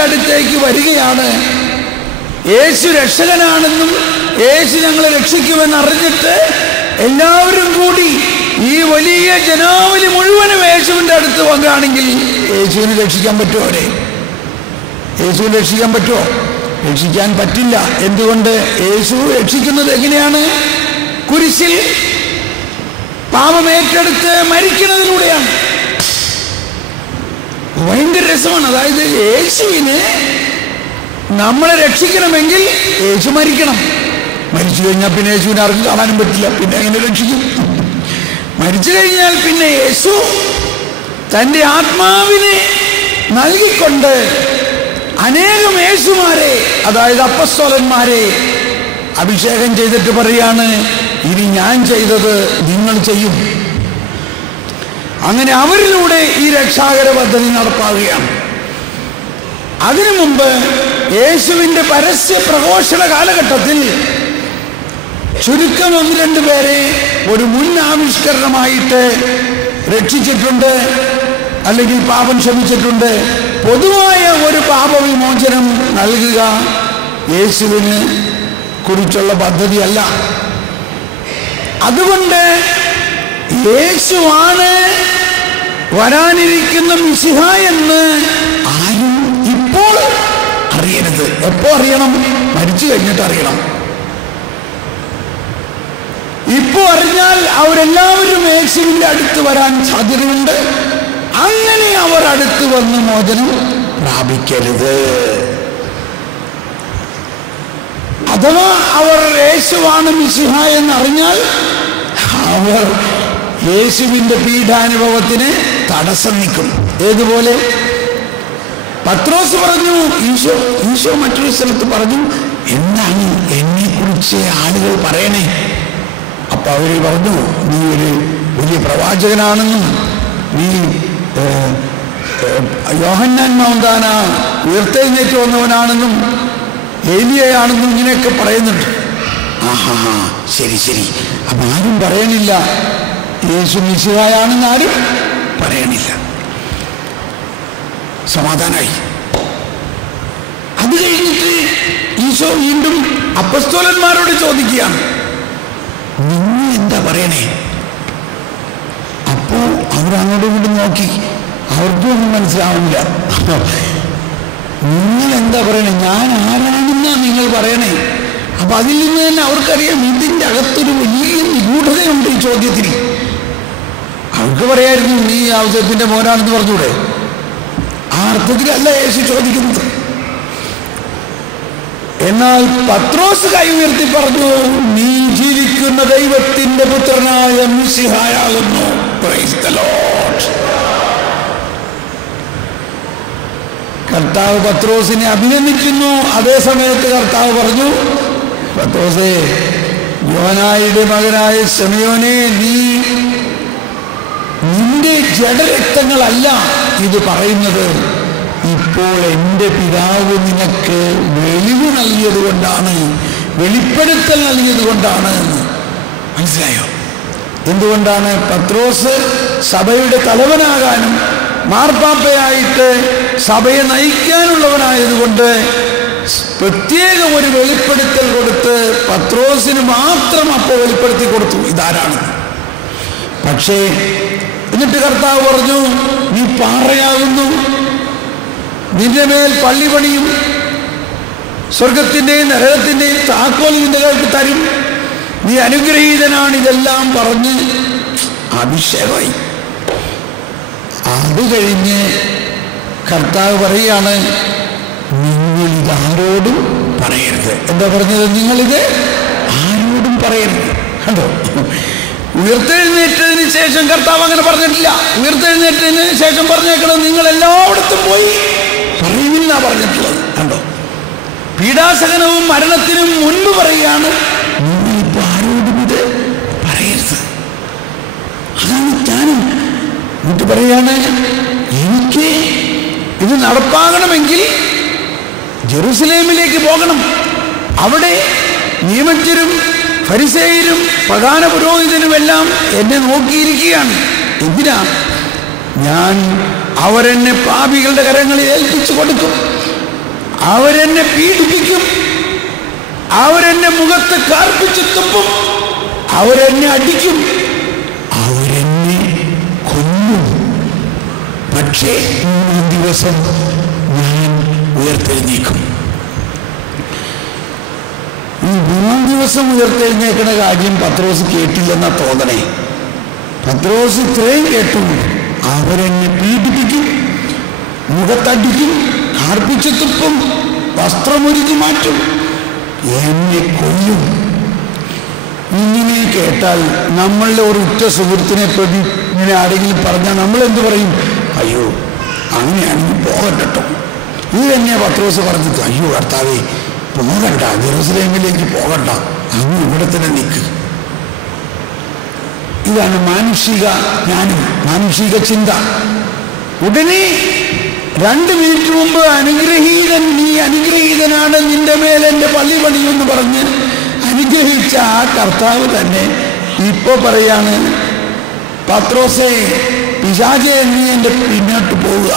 യേശുവിൻ്റെ അടുത്തേക്ക് വരികയാണ്. യേശു രക്ഷകനാണെന്നും യേശു ഞങ്ങളെ രക്ഷിക്കുമെന്ന് അറിഞ്ഞിട്ട് എല്ലാവരും കൂടി ഈ വലിയ ജനാവലി മുഴുവനും യേശുവിൻ്റെ അടുത്ത് വന്നാണെങ്കിൽ യേശുവിനെ രക്ഷിക്കാൻ പറ്റുമോ? യേശുവിനെ രക്ഷിക്കാൻ പറ്റുമോ? രക്ഷിക്കാൻ പറ്റില്ല. എന്തുകൊണ്ട്? യേശു രക്ഷിക്കുന്നത് എങ്ങനെയാണ്? കുരിശിൽ പാപമേറ്റെടുത്ത് മരിക്കുന്നതിലൂടെയാണ്. ഭയങ്കര രസമാണ്. അതായത് യേശുവിന് നമ്മളെ രക്ഷിക്കണമെങ്കിൽ യേശു മരിക്കണം. മരിച്ചു കഴിഞ്ഞാൽ പിന്നെ യേശുവിനെ ആർക്കും കാണാനും പറ്റില്ല. പിന്നെ എങ്ങനെ രക്ഷിക്കും? മരിച്ചു കഴിഞ്ഞാൽ പിന്നെ യേശു തൻ്റെ ആത്മാവിനെ നൽകിക്കൊണ്ട് അനേകം യേശുമാരെ, അതായത് അപ്പസ്തോലന്മാരെ അഭിഷേകം ചെയ്തിട്ട് പറയാണ്, ഇനി ഞാൻ ചെയ്തത് നിങ്ങൾ ചെയ്യും. അങ്ങനെ അവരിലൂടെ ഈ രക്ഷാകര പദ്ധതി നടപ്പാവുകയാണ്. അതിനു മുമ്പ് യേശുവിൻ്റെ പരസ്യ പ്രഘോഷണ കാലഘട്ടത്തിൽ ചുരുക്കം 1-2 പേരെ ഒരു മുൻ ആവിഷ്കരണമായിട്ട് രക്ഷിച്ചിട്ടുണ്ട്, അല്ലെങ്കിൽ പാപം ക്ഷമിച്ചിട്ടുണ്ട്. പൊതുവായ ഒരു പാപവിമോചനം നൽകുക യേശുവിന് കുറിച്ചുള്ള പദ്ധതിയല്ല. അതുകൊണ്ട് യേശുവാണ് വരാനിരിക്കുന്ന മിശിഹ എന്ന് ആരും ഇപ്പോൾ അറിയരുത്. എപ്പോ അറിയണം? മരിച്ചു കഴിഞ്ഞിട്ട് അറിയണം. ഇപ്പോ അറിഞ്ഞാൽ അവരെല്ലാവരും യേശുവിൻ്റെ അടുത്ത് വരാൻ സാധ്യതയുണ്ട്. അങ്ങനെ അവർ അടുത്ത് വന്ന് മോചനം പ്രാപിക്കരുത്. അഥവാ അവർ യേശുവാണ് മിശിഹ എന്നറിഞ്ഞാൽ അവർ യേശുവിൻ്റെ പീഠാനുഭവത്തിന് തടസ്സം നിൽക്കും. ഏതുപോലെ പത്രോസ് പറഞ്ഞു, ഈശോ മറ്റൊരു സ്ഥലത്ത് പറഞ്ഞു, എന്താണ് എന്നെ കുറിച്ച് ആളുകൾ പറയണേ? അപ്പൊ അവര് പറഞ്ഞു, നീ ഒരു വലിയ പ്രവാചകനാണെന്നും നീ യോഹന്നാൻ മൗന്താന ഉയർത്തെഴുന്നേറ്റ് വന്നവനാണെന്നും ഏലിയയാണെന്നും ഇങ്ങനെയൊക്കെ പറയുന്നുണ്ട്. ആഹാ, ശരി ശരി. അപ്പൊ ആരും പറയണില്ല യേശു മിശിഹായാണെന്ന് ആരും പറയണില്ല. സമാധാനായി. അത് കഴിഞ്ഞിട്ട് ഈശോ വീണ്ടും അപ്പസ്തോലന്മാരോട് ചോദിക്കുകയാണ്, നിങ്ങൾ എന്താ പറയണേ? അപ്പോ അവരങ്ങോട്ടും ഇങ്ങോട്ടും നോക്കി, അവർക്കും ഒന്നും മനസ്സിലാവുന്നില്ല. നിങ്ങൾ എന്താ പറയണേ? ഞാൻ ആരാണെന്നാ നിങ്ങൾ പറയണേ? അപ്പൊ അതിൽ നിന്ന് തന്നെ അവർക്കറിയാം ഇതിൻ്റെ അകത്തൊരു വലിയ നിഗൂഢതയുണ്ട് ഈ ചോദ്യത്തിന്. അവർക്ക് പറയായിരുന്നു, നീ ഔസേപ്പിന്റെ മോനാണെന്ന് പറഞ്ഞൂടെ? ആ അർത്ഥത്തിലല്ല യേശു ചോദിക്കുന്നത്. എന്നാൽ പത്രോസ് കൈ ഉയർത്തി പറഞ്ഞു, നീ ജീവിക്കുന്ന ദൈവത്തിന്റെ പുത്രനായ മിശിഹായാകുന്നു. Price the Lord. കർത്താവ് പത്രോസിനെ അഭിനന്ദിക്കുന്നു. അതേ സമയത്ത് കർത്താവ് പറഞ്ഞു, പത്രോസേ, യോനായുടെ മകനായ ശിമയോനെ, നിന്റെ ജഡരക്തങ്ങളല്ല ഇത് പറയുന്നത്, ഇപ്പോൾ എൻ്റെ പിതാവ് നിനക്ക് വെളിവ് നൽകിയത് കൊണ്ടാണ്, വെളിപ്പെടുത്തൽ നൽകിയത് കൊണ്ടാണ് എന്ന്. മനസ്സിലായോ? എന്തുകൊണ്ടാണ്? പത്രോസ് സഭയുടെ തലവനാകാനും മാർപ്പാപ്പയായിട്ട് സഭയെ നയിക്കാനുള്ളവനായതുകൊണ്ട് പ്രത്യേക ഒരു വെളിപ്പെടുത്തൽ കൊടുത്ത് പത്രോസിന് മാത്രം അപ്പോൾ വെളിപ്പെടുത്തി കൊടുത്തു ഇതാരാണ്. പക്ഷേ എന്നിട്ട് കർത്താവ് പറഞ്ഞു, നീ പാറയാകുന്നു, നിന്റെ മേൽ പള്ളി പണിയും, സ്വർഗത്തിൻ്റെയും നരകത്തിൻ്റെയും താക്കോൽ നിന്റെ കയ്യിൽ തരും, നീ അനുഗ്രഹീതനാണ്. ഇതെല്ലാം പറഞ്ഞ് അഭിഷേകമായി. അത് കഴിഞ്ഞ് കർത്താവ് പറയുകയാണ്, നിങ്ങളിത് ആരോടും പറയരുത്. എന്താ പറഞ്ഞത്? നിങ്ങളിത് ആരോടും പറയരുത്. കണ്ടോ? ഉയർത്തെഴുന്നേറ്റതിന് ശേഷം കർത്താവ് അങ്ങനെ പറഞ്ഞിട്ടില്ല. ഉയർത്തെഴുന്നേറ്റതിന് ശേഷം പറഞ്ഞേക്കണം, നിങ്ങൾ എല്ലായിടത്തും പോയി പറയുമെന്നാ പറഞ്ഞിട്ടുള്ളത്. കണ്ടോ? പീഡാസഹനവും മരണത്തിനും മുൻപ് പറയുകയാണ്, നിങ്ങളിപ്പോൾ ആരോടും ഇത് പറയരുത്. അതാണ് ജ്ഞാനം. എന്നിട്ട് പറയാണ്, എനിക്ക് ഇത് നടപ്പാകണമെങ്കിൽ ജെറുസലേമിലേക്ക് പോകണം. അവിടെ നിയമജ്ഞരും ഫരിസേയരും പ്രധാന പുരോഹിതനുമെല്ലാം എന്നെ നോക്കിയിരിക്കുകയാണ്. എന്തിനാ? ഞാൻ അവരെന്നെ പാപികളുടെ കരങ്ങളിൽ ഏൽപ്പിച്ചു കൊടുക്കും, അവരെന്നെ പീഡിപ്പിക്കും, അവരെന്നെ മുഖത്ത് കാർപ്പിച്ച് തുപ്പും, അവരെന്നെ അടിക്കും, അവരെന്നെ കൊല്ലും. പക്ഷേ 3-ാം ദിവസം ഞാൻ ഉയർത്തെഴുന്നേക്കും. ഈ 3-ാം ദിവസം ഉയർത്തെഴുന്നേക്കുന്ന കാര്യം പത്രോസ് കേട്ടില്ലെന്നാ തോന്നണേ. പത്രോസ് ഇത്രയും കേട്ടു. അവരെന്നെ പീഡിപ്പിക്കും, മുഖത്തടിക്കും, കാർപ്പിച്ച് തുപ്പും, വസ്ത്രമൊരുക്കി മാറ്റും, എന്നെ കൊല്ലും. ഇങ്ങനെ കേട്ടാൽ നമ്മളുടെ ഒരു ഉറ്റ സുഹൃത്തിനെ പ്രതി ഇങ്ങനെ ആരെങ്കിലും പറഞ്ഞാൽ നമ്മളെന്ത് പറയും? അയ്യോ അങ്ങനെയാണെങ്കിൽ പോകട്ടോ. ഇത് തന്നെ പത്രോസ് പറഞ്ഞത്, അയ്യോ കർത്താവേ പോകണ്ട, ജെറുസലേമിലേക്ക് പോകണ്ട, അങ്ങ് ഇവിടെ തന്നെ നിൽക്ക്. ഇതാണ് മാനുഷിക ജ്ഞാനം, മാനുഷിക ചിന്ത. ഉടനെ 2 മിനിറ്റ് മുമ്പ് അനുഗ്രഹീതൻ, നീ അനുഗ്രഹീതനാണ്, നിന്റെ മേൽ എൻ്റെ പള്ളി പണിയെന്ന് പറഞ്ഞ് അനുഗ്രഹിച്ച ആ കർത്താവ് തന്നെ ഇപ്പൊ പറയാണ്, പത്രോസേ, പിശാചേ, നീ എൻ്റെ പിന്നോട്ട് പോവുക,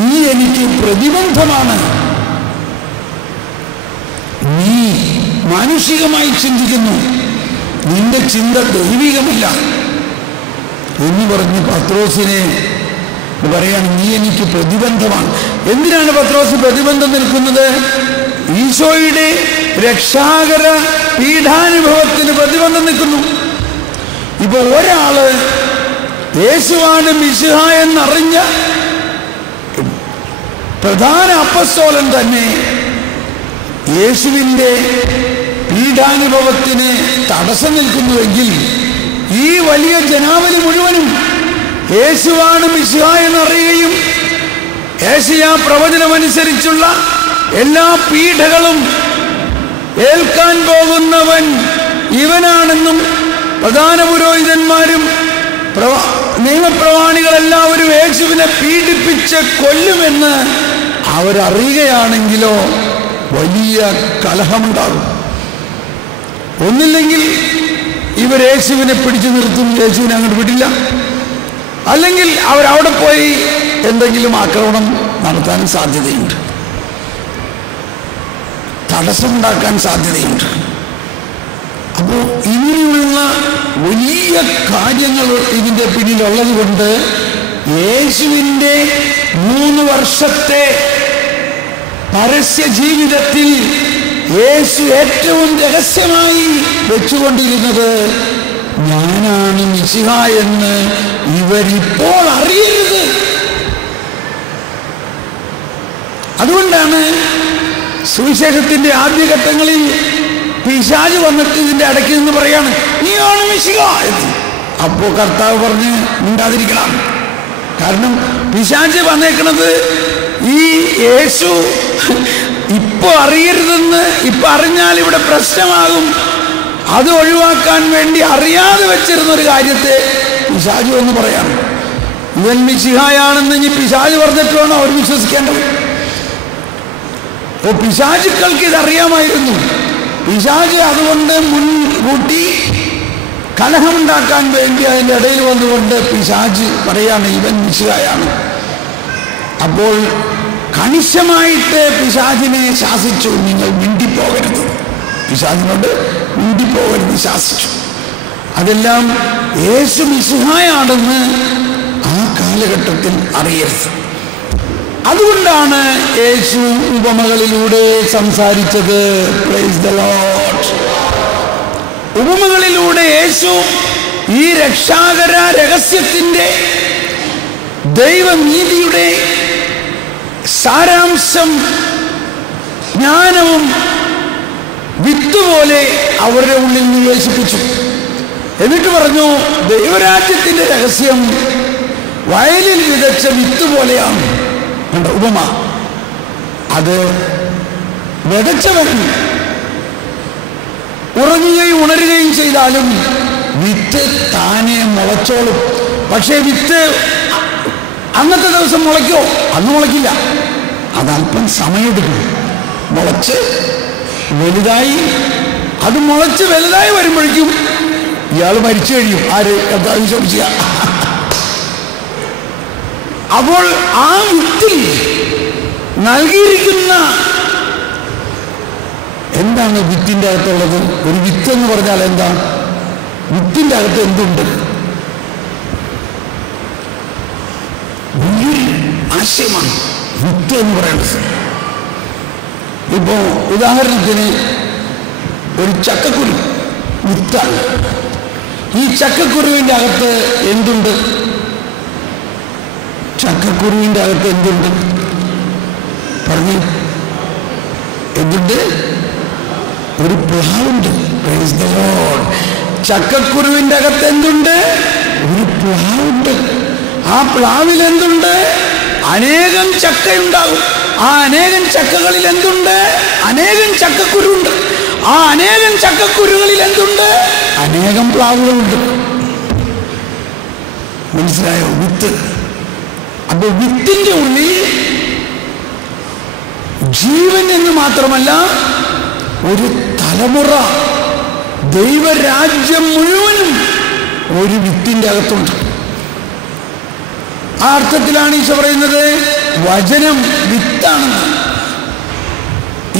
നീ എനിക്ക് പ്രതിബന്ധമാണ്, നീ മാനുഷികമായി ചിന്തിക്കുന്നു, നിന്റെ ചിന്ത ദൈവികമല്ല എന്ന് പറഞ്ഞ് പത്രോസിനെ പറയാണ്, നീ എനിക്ക് പ്രതിബന്ധമാണ്. എന്തിനാണ് പത്രോസ് പ്രതിബന്ധം നിൽക്കുന്നത്? ഈശോയുടെ രക്ഷാകര പീഠാനുഭവത്തിന് പ്രതിബന്ധം നിൽക്കുന്നു. ഇപ്പൊ ഒരാള് യേശുവാണ് മിശിഹ എന്നറിഞ്ഞ പ്രധാന അപ്പസ്തോലൻ തന്നെ യേശുവിൻ്റെ പീഠാനുഭവത്തിന് തടസ്സം നിൽക്കുന്നുവെങ്കിൽ ഈ വലിയ ജനാവലി മുഴുവനും യേശുവാണ് മിശിഹ എന്നറിയുകയും യേശയ്യാ പ്രവചനമനുസരിച്ചുള്ള എല്ലാ പീഠകളും ഏൽക്കാൻ പോകുന്നവൻ ഇവനാണെന്നും പ്രധാന പുരോഹിതന്മാരും നിയമപ്രമാണികളെല്ലാവരും യേശുവിനെ പീഡിപ്പിച്ച് കൊല്ലുമെന്ന് അവരറിയുകയാണെങ്കിലോ വലിയ കലഹമുണ്ടാകും. ഒന്നില്ലെങ്കിൽ ഇവർ യേശുവിനെ പിടിച്ചു നിർത്തും, യേശുവിനെ അങ്ങോട്ട് വിടില്ല. അല്ലെങ്കിൽ അവരവിടെ പോയി എന്തെങ്കിലും ആക്രമണം നടത്താനും സാധ്യതയുണ്ട്, തടസ്സമുണ്ടാക്കാൻ സാധ്യതയുണ്ട്. അപ്പോൾ ഇനിയുള്ള വലിയ കാര്യങ്ങൾ ഇതിൻ്റെ പിന്നിലുള്ളത് കൊണ്ട് യേശുവിൻ്റെ 3 വർഷത്തെ പരസ്യ ജീവിതത്തിൽ യേശു ഏറ്റവും രഹസ്യമായി വെച്ചുകൊണ്ടിരുന്നത്, ഞാനാണ് മിശിഹ എന്ന് ഇവരിപ്പോൾ അറിയരുത്. അതുകൊണ്ടാണ് സുവിശേഷത്തിന്റെ ആദ്യഘട്ടങ്ങളിൽ പിശാച് വന്നിട്ട് ഇതിന്റെ ഇടയ്ക്ക് നിന്ന് പറയാണ്, നീയാണ് മിശിഹ എന്ന്. അപ്പോ കർത്താവ് പറഞ്ഞ് മിണ്ടാതിരിക്കണം. കാരണം പിശാച് വന്നേക്കണത് ഈ യേശു ഇപ്പൊ അറിയരുതെന്ന്, ഇപ്പൊ അറിഞ്ഞാൽ ഇവിടെ പ്രശ്നമാകും, അത് ഒഴിവാക്കാൻ വേണ്ടി അറിയാതെ വെച്ചിരുന്ന ഒരു കാര്യത്തെ പിശാച് എന്ന് പറയാണ്. ഇവൻ മിശിഹായാണെന്ന് ഇനി പിശാച് പറഞ്ഞിട്ട് വേണം അവർ വിശ്വസിക്കേണ്ടത്. അപ്പോൾ പിശാചുക്കൾക്ക് ഇതറിയാമായിരുന്നു. പിശാച് അതുകൊണ്ട് മുൻകൂട്ടി കലഹമുണ്ടാക്കാൻ വേണ്ടി അതിൻ്റെ ഇടയിൽ വന്നുകൊണ്ട് പിശാച് പറയാണ് ഇവൻ മിശിഹായാണ്. അപ്പോൾ കണിശമായിട്ട് പിശാചിനെ ശാസിച്ചു, നിങ്ങൾ മിണ്ടിപ്പോകരുത്, പിശാചിനോട് മിണ്ടിപ്പോകരുത് ശാസിച്ചു. അതെല്ലാം യേശു മിശിഹായാണെന്ന് ആ കാലഘട്ടത്തിൽ അറിയരുത്. അതുകൊണ്ടാണ് യേശു ഉപമകളിലൂടെ സംസാരിച്ചത്. Praise the lord. ഉപമകളിലൂടെ യേശു ഈ രക്ഷാകര രഹസ്യത്തിന്റെ ദൈവനീതിയുടെ സാരാംശം ജ്ഞാനവും വിത്തുപോലെ അവരുടെ ഉള്ളിൽ നിവേശിപ്പിച്ചു. എന്നിട്ട് പറഞ്ഞു, ദൈവരാജ്യത്തിന്റെ രഹസ്യം വയലിൽ വിതച്ച വിത്ത് പോലെയാണ്. ഉപമ അത് വിതച്ചവൻ ഉറങ്ങുകയും ഉണരുകയും ചെയ്താലും വിത്ത് താനെ മുളച്ചോളും. പക്ഷേ വിത്ത് അന്നത്തെ ദിവസം മുളയ്ക്കോ? അന്ന് മുളയ്ക്കില്ല, അതല്പം സമയമെടുക്കും. മുളച്ച് വലുതായി, അത് മുളച്ച് വലുതായി വരുമ്പോഴേക്കും ഇയാൾ മരിച്ചു കഴിയും. ആര്? കർത്താവ് ചോദിച്ച. അപ്പോൾ ആ വിത്തിൽ നൽകിയിരിക്കുന്ന എന്താണ് വിത്തിന്റെ അകത്തുള്ളത്? ഒരു വിത്ത് എന്ന് പറഞ്ഞാൽ എന്താ? വിത്തിന്റെ അകത്ത് എന്തുണ്ട്? വലിയൊരു ആശയമാണ് വിത്ത് എന്ന് പറയുന്നത്. ഇപ്പോ ഉദാഹരണത്തിന് ഒരു ചക്കക്കുരു വിത്താണ്. ഈ ചക്കക്കുരുവിന്റെ അകത്ത് എന്തുണ്ട്? ചക്കക്കുരുവിന്റെ അകത്ത് എന്തുണ്ട്? പറഞ്ഞു. എന്തുണ്ട്? ഒരു പ്ലാവുണ്ട്. Praise the lord. ചക്കക്കുരുവിന്റെ അകത്ത് എന്തുണ്ട്? ഒരു പ്ലാവുണ്ട്. ആ പ്ലാവിൽ എന്തുണ്ട്? അനേകം ചക്കയുണ്ടാകും. ആ അനേകം ചക്കകളിൽ എന്തുണ്ട്? അനേകം ചക്കക്കുരുണ്ട്. ആ അനേകം ചക്കക്കുരുകളിൽ എന്തുണ്ട്? അനേകം പ്ലാവുകളുണ്ട്. മനസ്സിലായോ? വിത്ത്. അപ്പൊ വിത്തിന്റെ ഉള്ളിൽ ജീവൻ എന്ന് മാത്രമല്ല, ഒരു തലമുറ, ദൈവരാജ്യം മുഴുവനും ഒരു വിത്തിന്റെ അകത്തുണ്ട്. ആ അർത്ഥത്തിലാണ് ഈശോ പറയുന്നത് വചനം വിത്താണെന്ന്.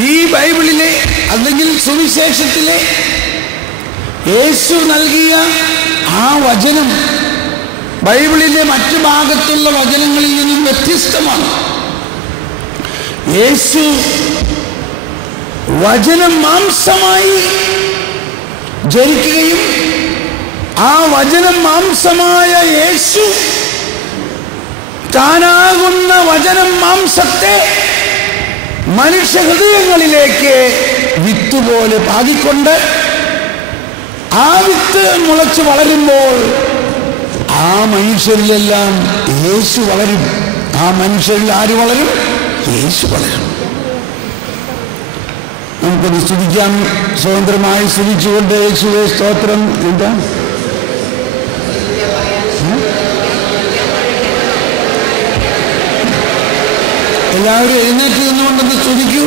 ഈ ബൈബിളിലെ അല്ലെങ്കിൽ സുവിശേഷത്തിലെ യേശു നൽകിയ ആ വചനം ബൈബിളിലെ മറ്റു ഭാഗത്തുള്ള വചനങ്ങളിൽ നിന്നും വ്യത്യസ്തമാണ്. യേശു വചനം മാംസമായി ജനിക്കുകയും ആ വചനം മാംസമായ യേശു താനാകുന്ന വചനം മാംസത്തെ മനുഷ്യ ഹൃദയങ്ങളിലേക്ക് വിത്തുപോലെ പാകിക്കൊണ്ട് ആ വിത്ത് മുളച്ചു വളരുമ്പോൾ ആ മനുഷ്യരിലെല്ലാം യേശു വളരും. ആ മനുഷ്യരിൽ ആര് വളരും? യേശു വളരും. നമുക്കൊന്ന് സ്തുതിക്കാം. സ്വതന്ത്രമായി സ്തുതിച്ചുകൊണ്ട് യേശുവേ സ്തോത്രം. എന്താ എല്ലാവരും എഴുന്നേറ്റ് നിന്നുകൊണ്ടൊന്ന് സ്തുതിക്കൂ.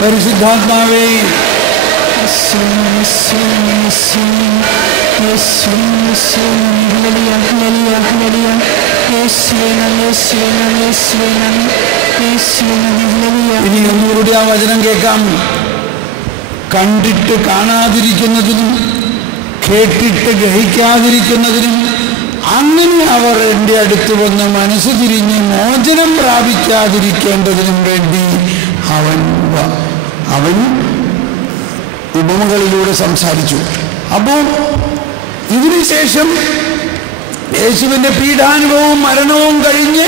പരിശുദ്ധാത്മാവേ, ഇനി ഒന്നുകൂടി ആ വചനം കേൾക്കാം. കണ്ടിട്ട് കാണാതിരിക്കുന്നതിനും കേട്ടിട്ട് ഗ്രഹിക്കാതിരിക്കുന്നതിനും അങ്ങനെ അവർ എൻ്റെ അടുത്ത് വന്ന് മനസ്സ് തിരിഞ്ഞ് മോചനം പ്രാപിക്കാതിരിക്കേണ്ടതിനും വേണ്ടി അവൻ ഉപമകളിലൂടെ സംസാരിച്ചു. അപ്പോൾ ഇതിനുശേഷം യേശുവിൻ്റെ പീഡാനുഭവവും മരണവും കഴിഞ്ഞ്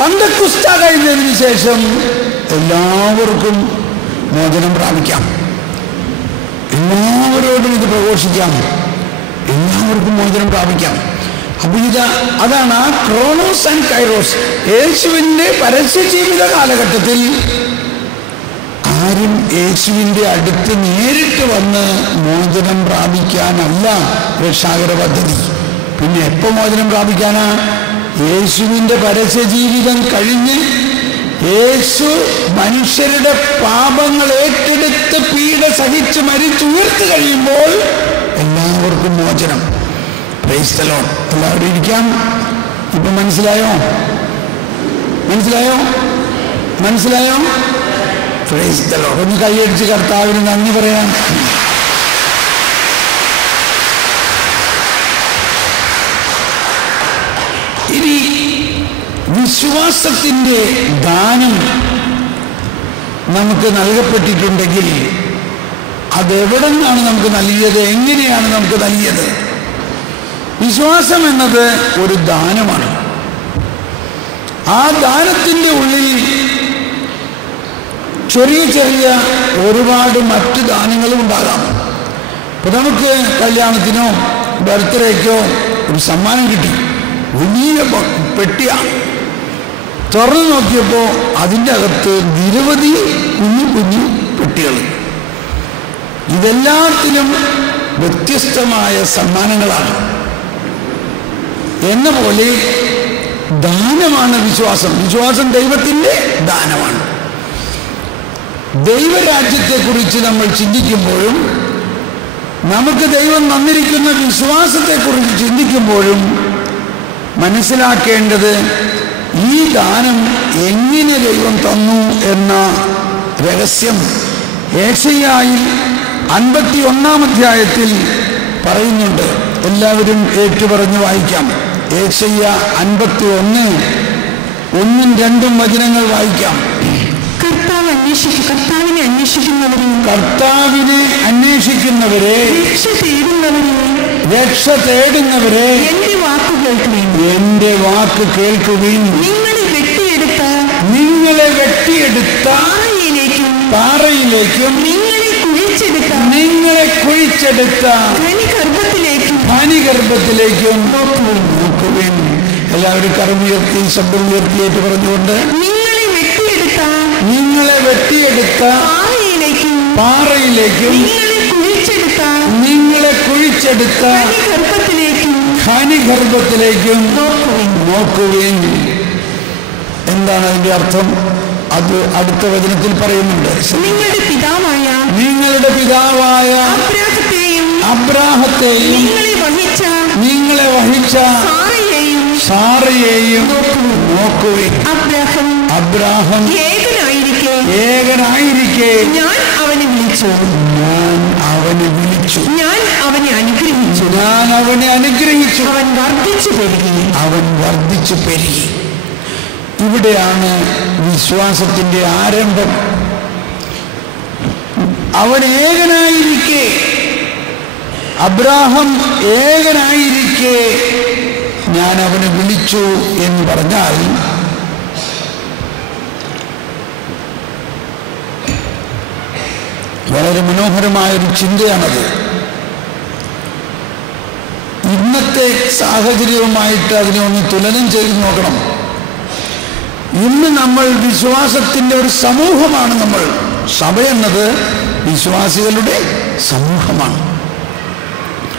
പന്തക്കുസ്ത കഴിഞ്ഞതിന് ശേഷം എല്ലാവർക്കും മോചനം പ്രാപിക്കാം. എല്ലാവരോടും ഇത് പ്രഘോഷിക്കാം. എല്ലാവർക്കും മോചനം പ്രാപിക്കാം. അപ്പൊ അതാണ് ആ ക്രോണോസ് ആൻഡ് കൈറോസ്. യേശുവിൻ്റെ പരസ്യ ജീവിത കാലഘട്ടത്തിൽ ആരും യേശുവിൻ്റെ അടുത്ത് നേരിട്ട് വന്ന് മോചനം പ്രാപിക്കാനല്ല രക്ഷാകര പദ്ധതി. പിന്നെ എപ്പോൾ മോചനം പ്രാപിക്കാനാ? യേശുവിൻ്റെ പരസ്യ ജീവിതം കഴിഞ്ഞ് യേശു മനുഷ്യരുടെ പാപങ്ങൾ ഏറ്റെടുത്ത് പീഡ സഹിച്ച് മരിച്ചുയർത്ത് കഴിയുമ്പോൾ എല്ലാവർക്കും മോചനം. Price the Lord. എല്ലാവരും ഇരിക്കാം. ഇപ്പൊ മനസ്സിലായോ? മനസ്സിലായോ? മനസ്സിലായോ? Price the Lord. ഒന്ന് കൈയടിച്ച് കർത്താവിന് നന്ദി പറയാം. ഇനി വിശ്വാസത്തിൻ്റെ ദാനം നമുക്ക് നൽകപ്പെട്ടിട്ടുണ്ടെങ്കിൽ അതെവിടെ നിന്നാണ് നമുക്ക് നൽകിയത്? എങ്ങനെയാണ് നമുക്ക് നൽകിയത്? വിശ്വാസം എന്നത് ഒരു ദാനമാണ്. ആ ദാനത്തിൻ്റെ ഉള്ളിൽ ചെറിയ ചെറിയ ഒരുപാട് മറ്റു ദാനങ്ങളും ഉണ്ടാകാം. ഇപ്പം നമുക്ക് കല്യാണത്തിനോ ബർത്ത്ഡേക്കോ ഒരു സമ്മാനം കിട്ടി. വലിയ പെട്ടിയാണ്. തുറന്നു നോക്കിയപ്പോൾ അതിൻ്റെ അകത്ത് നിരവധി കുഞ്ഞു കുഞ്ഞു പെട്ടികൾ. ഇതെല്ലാത്തിനും വ്യത്യസ്തമായ സമ്മാനങ്ങളാണ്. എന്ന പോലെ ദാനമാണ് വിശ്വാസം. വിശ്വാസം ദൈവത്തിൻ്റെ ദാനമാണ്. ദൈവരാജ്യത്തെക്കുറിച്ച് നമ്മൾ ചിന്തിക്കുമ്പോഴും നമുക്ക് ദൈവം തന്നിരിക്കുന്ന വിശ്വാസത്തെക്കുറിച്ച് ചിന്തിക്കുമ്പോഴും മനസ്സിലാക്കേണ്ടത് ഈ ദാനം എങ്ങനെ ദൈവം തന്നു എന്ന രഹസ്യം യെശയ്യായിൽ 51-ാം അധ്യായത്തിൽ പറയുന്നുണ്ട്. എല്ലാവരും ഏറ്റുപറഞ്ഞ് വായിക്കാം. യെശയ്യ 51, 1ഉം 2ഉം വചനങ്ങൾ വായിക്കാം. കർത്താവിനെ അന്വേഷിക്കുന്നവരെ രക്ഷ തേടുന്നവരെ എന്റെ വാക്ക് കേൾക്കുവിൻ. നിങ്ങളെ വെട്ടിയെടുത്ത പാറയിലേക്കും നിങ്ങളെ കുഴിച്ചെടുത്ത ഖനിഗർഭത്തിലേക്കും നോക്കുവിൻ. എല്ലാവരും കരമുയർത്തി ശബ്ദം ഉയർത്തിയേറ്റ് പറഞ്ഞുകൊണ്ട് നിങ്ങളെ വെട്ടിയെടുത്ത പാറയിലേക്കും നിങ്ങളെ കുഴിച്ചെടുത്ത ഖനിഗർഭത്തിലേക്കും നോക്കുവിൻ. എന്താണ് അതിന്റെ അർത്ഥം? അത് അടുത്ത വചനത്തിൽ പറയുന്നുണ്ട്. നിങ്ങളുടെ പിതാവായ അബ്രാഹത്തെയും നിങ്ങളെ വഹിച്ച സാറയെയും നോക്കുവിൻ. അബ്രാഹം ഏകനായിരിക്കെ ഞാൻ അവനെ വിളിച്ചു, ഞാൻ അവനെ അനുഗ്രഹിച്ചു, അവൻ വർദ്ധിച്ചു പെരുകി. ഇവിടെയാണ് വിശ്വാസത്തിന്റെ ആരംഭം. അവൻ ഏകനായിരിക്കെ, അബ്രാഹം ഏകനായിരിക്കെ ഞാൻ അവനെ വിളിച്ചു എന്ന് പറഞ്ഞാൽ വളരെ മനോഹരമായൊരു ചിന്തയാണത്. ഇന്നത്തെ സാഹചര്യവുമായിട്ട് അതിനെ ഒന്ന് തുലനം ചെയ്ത് നോക്കണം. ഇന്ന് നമ്മൾ വിശ്വാസത്തിൻ്റെ ഒരു സമൂഹമാണ്. നമ്മൾ സഭ എന്നത് വിശ്വാസികളുടെ സമൂഹമാണ്.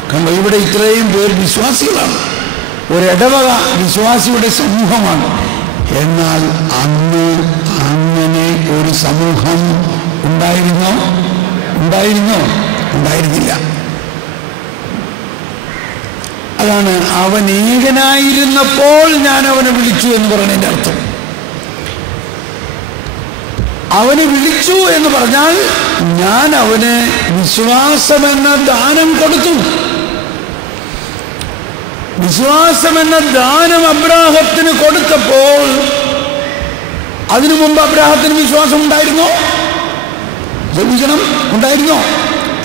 കാരണം ഇവിടെ ഇത്രയും പേർ വിശ്വാസികളാണ്. ഒരിടവക വിശ്വാസിയുടെ സമൂഹമാണ്. എന്നാൽ അന്ന് അങ്ങനെ ഒരു സമൂഹം ഉണ്ടായിരുന്നില്ല. അതാണ് അവൻ ഏകനായിരുന്നപ്പോൾ ഞാൻ അവനെ വിളിച്ചു എന്ന് പറയുന്നതിൻ്റെ അർത്ഥം. അവനെ വിളിച്ചു എന്ന് പറഞ്ഞാൽ ഞാൻ അവന് വിശ്വാസമെന്ന ദാനം കൊടുത്തു. വിശ്വാസമെന്ന ദാനം അബ്രാഹത്തിന് കൊടുത്തപ്പോൾ അതിനു മുമ്പ് അബ്രാഹത്തിന് വിശ്വാസം ഉണ്ടായിരുന്നോ? ഉണ്ടായിരുന്നോ?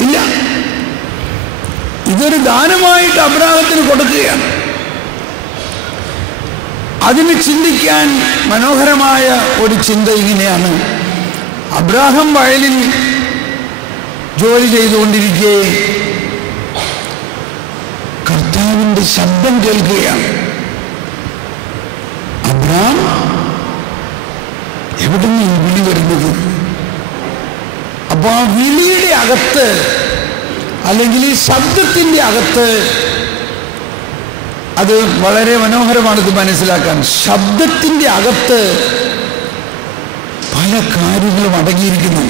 ഇല്ല. ഇതൊരു ദാനമായിട്ട് അബ്രാഹത്തിന് കൊടുക്കുകയാണ്. അതിന് ചിന്തിക്കാൻ മനോഹരമായ ഒരു ചിന്ത ഇങ്ങനെയാണ്. അബ്രാഹാം വയലിൽ ജോലി ചെയ്തുകൊണ്ടിരിക്കെ കർത്താവിൻ്റെ ശബ്ദം കേൾക്കുകയാണ്. അബ്രാഹാം, എവിടെ നിന്ന് ഈ വിളി വരുന്നത്? അപ്പൊ ആ വിളിയുടെ അകത്ത്, അല്ലെങ്കിൽ ഈ ശബ്ദത്തിൻ്റെ അകത്ത്, അത് വളരെ മനോഹരമാണ് ഇത് മനസ്സിലാക്കാൻ. ശബ്ദത്തിൻ്റെ അകത്ത് പല കാര്യങ്ങളും അടങ്ങിയിരിക്കുന്നു.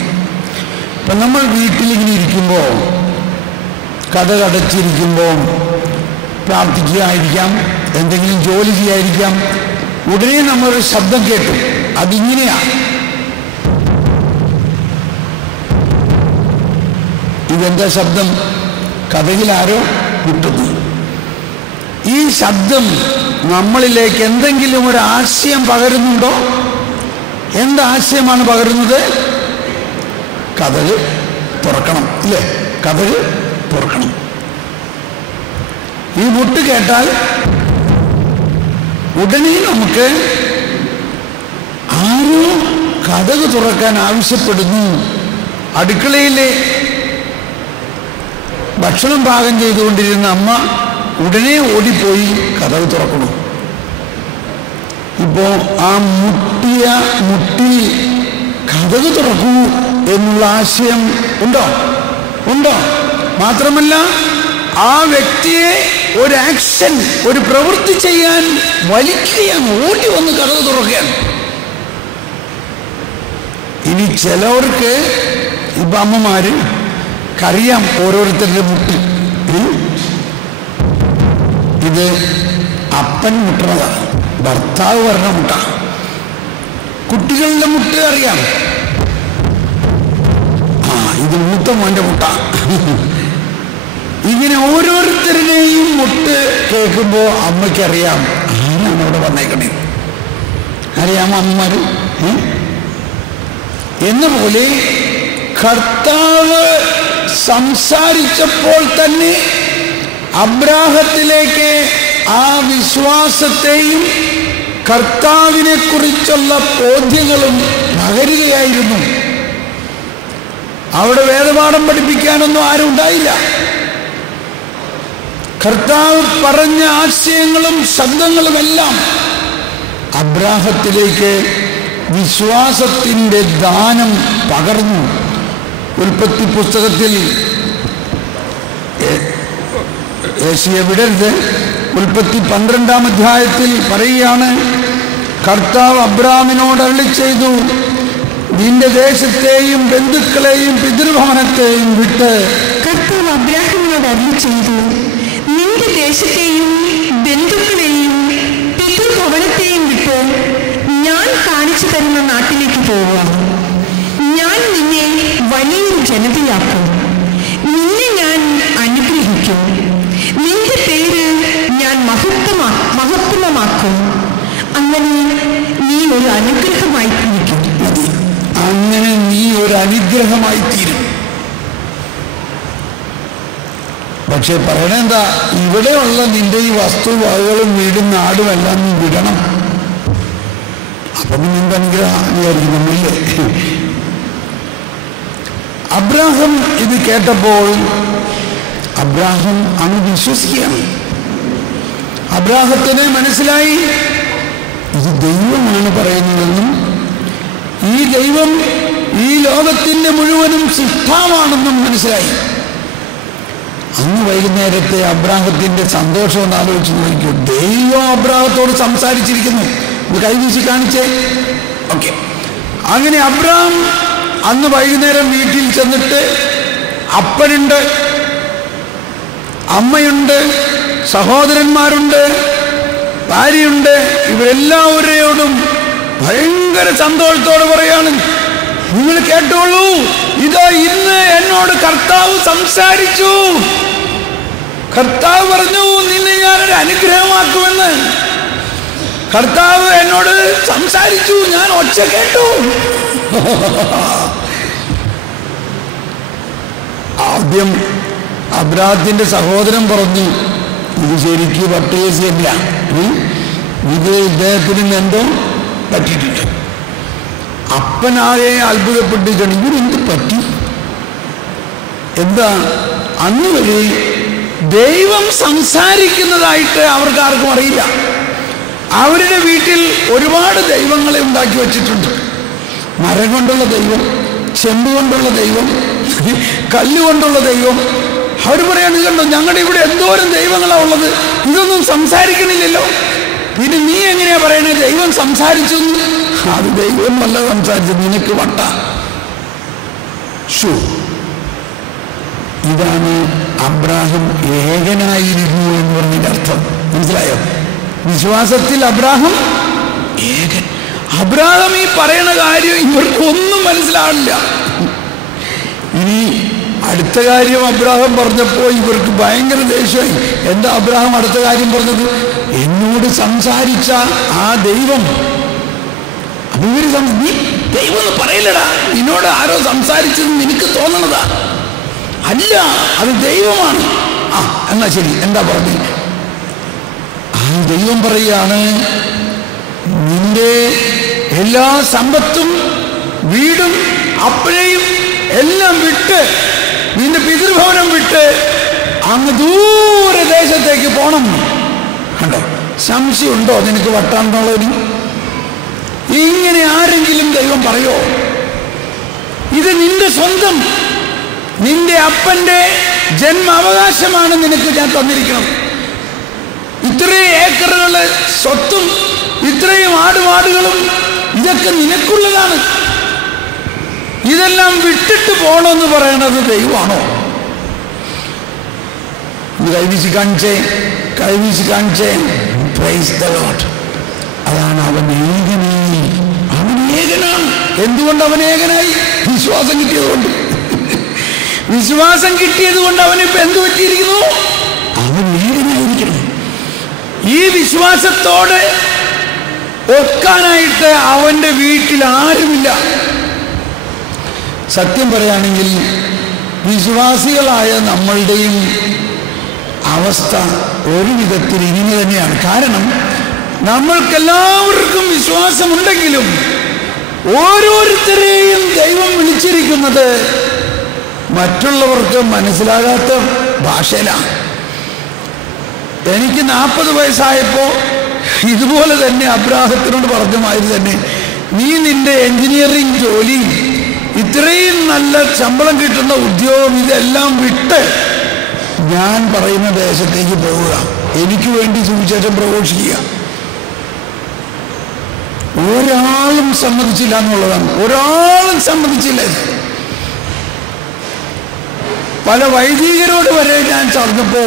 ഇപ്പം നമ്മൾ വീട്ടിലിങ്ങനെ ഇരിക്കുമ്പോൾ, കഥ കടച്ചിരിക്കുമ്പോൾ പ്രാർത്ഥിക്കുകയായിരിക്കാം, എന്തെങ്കിലും ജോലി ചെയ്യാതിരിക്കാം, ഉടനെ നമ്മളൊരു ശബ്ദം കേട്ടു. അതിങ്ങനെയാണ്. ഇതെന്താ ശബ്ദം? കഥയിലാരോ മുട്ടുന്നു. ഈ ശബ്ദം നമ്മളിലേക്ക് എന്തെങ്കിലും ഒരു ആശയം പകരുന്നുണ്ടോ? എന്താശയമാണ് പകരുന്നത്? കഥക് തുറക്കണം, ഇല്ലേ? കഥക് തുറക്കണം. ഈ മുട്ട് കേട്ടാൽ ഉടനെ നമുക്ക് ആരോ കഥക് തുറക്കാൻ ആവശ്യപ്പെടുന്നു. അടുക്കളയിലെ ഭക്ഷണം പാകം ചെയ്തുകൊണ്ടിരുന്ന അമ്മ ഉടനെ ഓടിപ്പോയി കഥക് തുറക്കണം. ഇപ്പോ ആ മുട്ടി കഥക് തുറക്കൂ എന്നുള്ള ആശയം ഉണ്ടോ? മാത്രമല്ല ആ വ്യക്തിയെ ഒരു ആക്ഷൻ, ഒരു പ്രവൃത്തി ചെയ്യാൻ വലിക്കുകയാണ്, ഓടി വന്ന് കഥക് തുറക്കുകയാണ്. ഇനി ചിലവർക്ക് ഇപ്പം അമ്മമാര് അറിയാം ഓരോരുത്തരുടെ മുട്ട്. ഇത് അപ്പൻ മുട്ടണതാണ്, ഭർത്താവ് പറഞ്ഞ മുട്ട. കുട്ടികളുടെ മുട്ട് അറിയാം, ഇത് മൂത്ത മോന്റെ മുട്ട. ഇങ്ങനെ ഓരോരുത്തരുടെയും മുട്ട് കേൾക്കുമ്പോ അമ്മയ്ക്കറിയാം ആരാണ് അവിടെ വന്നേക്കണേ. അറിയാമോ അമ്മമാര്? എന്ന പോലെ കർത്താവ് സംസാരിച്ചപ്പോൾ തന്നെ അബ്രാഹത്തിലേക്ക് ആ വിശ്വാസത്തെയും കർത്താവിനെ കുറിച്ചുള്ള ബോധ്യങ്ങളും പകരുകയായിരുന്നു. അവിടെ വേദപാഠം പഠിപ്പിക്കാനൊന്നും ആരും ഉണ്ടായില്ല. കർത്താവ് പറഞ്ഞ ആശയങ്ങളും ശബ്ദങ്ങളുമെല്ലാം അബ്രാഹത്തിലേക്ക് വിശ്വാസത്തിൻ്റെ ദാനം പകർന്നു. ഉൽപ്പത്തി പുസ്തകത്തിൽ യേശുവെ വിടരുത്, ഉൽപ്പത്തി 12-ാം അധ്യായത്തിൽ പറയുകയാണ്, കർത്താവ് അബ്രാമിനോട് അരുളിച്ചെയ്തു, നിന്റെ ദേശത്തെയും ബന്ധുക്കളെയും പിതൃഭവനത്തെയും വിട്ട്. കർത്താവ് അബ്രാഹാമിനോട് അരുളിച്ചെയ്തു, നിന്റെ ദേശത്തെയും ബന്ധുക്കളെയും പിതൃഭവനത്തെയും വിട്ട് ഞാൻ കാണിച്ചു തരുന്ന നാട്ടിലേക്ക് പോവുക. ഞാൻ നിന്നെ വലിയൊരു ജനതയാക്കും, നിന്നെ ഞാൻ അനുഗ്രഹിക്കും, നിന്റെ പേര് ഞാൻ മഹത്വമാക്കും. അങ്ങനെ നീ ഒരു അനുഗ്രഹമായി തീരും. അങ്ങനെ നീ ഒരു അനുഗ്രഹമായി തീരും. പക്ഷെ പറയണെന്താ, ഇവിടെയുള്ള നിന്റെ ഈ വസ്തുവകകളും വീടും നാടും എല്ലാം നീ വിടണം. അപ്പം നിന്റെ അനുഗ്രഹമായിരിക്കുന്നില്ലേ? അബ്രാഹം ഇത് കേട്ടപ്പോൾ അബ്രാഹം അങ്ങ് വിശ്വസിക്കുകയാണ്. അബ്രാഹത്തിന് മനസ്സിലായി ഇത് ദൈവമാണ് പറയുന്നതെന്നും ഈ ദൈവം ഈ ലോകത്തിന്റെ മുഴുവനും സൃഷ്ടാവാണെന്നും മനസ്സിലായി. അന്ന് വൈകുന്നേരത്തെ അബ്രാഹത്തിന്റെ സന്തോഷം ഒന്ന് ആലോചിച്ച് നോക്കൂ. ദൈവം അബ്രാഹത്തോട് സംസാരിച്ചിരിക്കുന്നു. കൈവീശി കാണിച്ചേ. ഓക്കെ. അങ്ങനെ അബ്രാം അന്ന് വൈകുന്നേരം വീട്ടിൽ ചെന്നിട്ട് അപ്പനുണ്ട്, അമ്മയുണ്ട്, സഹോദരന്മാരുണ്ട്, ഭാര്യയുണ്ട്, ഇവരെല്ലാവരോടും ഭയങ്കര സന്തോഷത്തോടെ പറയാണ്, നിങ്ങൾ കേട്ടോളൂ, ഇതാ ഇന്ന് എന്നോട് കർത്താവ് സംസാരിച്ചു. കർത്താവ് പറഞ്ഞു നിന്നെ ഞാനൊരു അനുഗ്രഹമാക്കുമെന്ന്. കർത്താവ് എന്നോട് സംസാരിച്ചു, ഞാൻ ഒച്ച കേട്ടു. ആദ്യം അബ്രാഹത്തിന്റെ സഹോദരൻ പറഞ്ഞു, ഇത് ശരിക്ക് പട്ടുകേസിയല്ല, ഇത് ഇദ്ദേഹത്തിന് എന്തോ പറ്റിയിട്ടുണ്ട്. അപ്പനാകെ അത്ഭുതപ്പെട്ടിട്ടാണ്, ഇവരെന്ത് പറ്റി? എന്താ? അന്ന് വരെ ദൈവം സംസാരിക്കുന്നതായിട്ട് അവർക്ക് ആർക്കും അറിയില്ല. അവരുടെ വീട്ടിൽ ഒരുപാട് ദൈവങ്ങളെ ഉണ്ടാക്കി വച്ചിട്ടുണ്ട്. മരം കൊണ്ടുള്ള ദൈവം, ചെമ്പ് കൊണ്ടുള്ള ദൈവം, കല്ലുകൊണ്ടുള്ള ദൈവം. അവർ പറയാണ്, കണ്ടോ ഞങ്ങളുടെ ഇവിടെ എന്തോരം ദൈവങ്ങളാണ് ഉള്ളത്, ഇതൊന്നും സംസാരിക്കണില്ലല്ലോ. പിന്നെ നീ എങ്ങനെയാ പറയണേ ദൈവം സംസാരിച്ചു? അത് ദൈവം അല്ല സംസാരിച്ചത്, നിനക്ക് വട്ട. ഇതാണ് അബ്രാഹം ഏകനായിരുന്നു എന്ന് പറഞ്ഞതിന്റെ അർത്ഥം. മനസ്സിലായോ? വിശ്വാസത്തിൽ അബ്രാഹം ഏകൻ. അബ്രാഹം ഈ പറയണ കാര്യം ഇവർക്കൊന്നും മനസ്സിലാവില്ല. ഇനി അടുത്ത കാര്യം അബ്രാഹം പറഞ്ഞപ്പോൾ ഇവർക്ക് ഭയങ്കര ദേഷ്യമായി. എന്താ അബ്രാഹം അടുത്ത കാര്യം പറഞ്ഞത്? എന്നോട് സംസാരിച്ച ആ ദൈവം. അപ്പൊ ഇവര് നീ ദൈവം എന്ന് പറയില്ലടാ, നിന്നോട് ആരോ സംസാരിച്ചത് നിനക്ക് തോന്നണതാ. അല്ല, അത് ദൈവമാണ്. ആ എന്നാ ശരി, എന്താ പറഞ്ഞു? ആ ദൈവം പറയാണ്, നിന്റെ എല്ലാ സമ്പത്തും വീടും അപ്പനെയും എല്ലാം വിട്ട്, നിന്റെ പിതൃഭവനം വിട്ട് അങ്ങ് ദൂരദേശത്തേക്ക് പോണം. കണ്ടോ? സംശയമുണ്ടോ നിനക്ക് വട്ടാണെന്നുള്ളതിന്? ഇങ്ങനെ ആരെങ്കിലും ദൈവം പറയോ? ഇത് നിന്റെ സ്വന്തം, നിന്റെ അപ്പന്റെ ജന്മാവകാശമാണ് നിനക്ക് ഞാൻ തന്നിരിക്കണം. ഇത്രയും ഏക്കറുകള് സ്വത്തും ഇത്രയും ആടുമാടുകളും ഇതൊക്കെ നിനക്കുള്ളതാണ്. ഇതെല്ലാം വിട്ടിട്ട് പോകണമെന്ന് പറയണത് ദൈവമാണോ? ഇത് കൈവീശി കാണിച്ചേ. Praise the Lord. അതാണ് അവൻ ഏകനായി. അവൻ ഏകനാണ്. എന്തുകൊണ്ട് അവൻ ഏകനായി? വിശ്വാസം കിട്ടിയതുകൊണ്ട്. വിശ്വാസം കിട്ടിയത് കൊണ്ട് അവനിപ്പോ എന്ത് പറ്റിയിരിക്കുന്നു? അവൻ ഏകനായിരിക്കണം. ഈ വിശ്വാസത്തോടെ ഒക്കാനായിട്ട് അവന്റെ വീട്ടിൽ ആരുമില്ല. സത്യം പറയുകയാണെങ്കിൽ വിശ്വാസികളായ നമ്മളുടെയും അവസ്ഥ ഒരു വിധത്തിൽ ഇങ്ങനെ തന്നെയാണ്. കാരണം നമ്മൾക്കെല്ലാവർക്കും വിശ്വാസമുണ്ടെങ്കിലും ഓരോരുത്തരെയും ദൈവം വിളിച്ചിരിക്കുന്നത് മറ്റുള്ളവർക്ക് മനസ്സിലാകാത്ത ഭാഷയിലാണ്. എനിക്ക് 40 വയസ്സായപ്പോൾ ഇതുപോലെ തന്നെ അബ്രാഹത്തിനോട് പറഞ്ഞ മാതിരി തന്നെ, നീ നിന്റെ എഞ്ചിനീയറിംഗ് ജോലിയും ഇത്രയും നല്ല ശമ്പളം കിട്ടുന്ന ഉദ്യോഗം ഇതെല്ലാം വിട്ട് ഞാൻ പറയുന്ന ദേശത്തേക്ക് പോവുക, എനിക്ക് വേണ്ടി സുവിശേഷം പ്രഘോഷിക്കുക. ഒരാളും സമ്മതിച്ചില്ല എന്നുള്ളതാണ്. ഒരാളും സമ്മതിച്ചില്ല. പല വൈദികരോട് വരെ ഞാൻ പറഞ്ഞപ്പോ,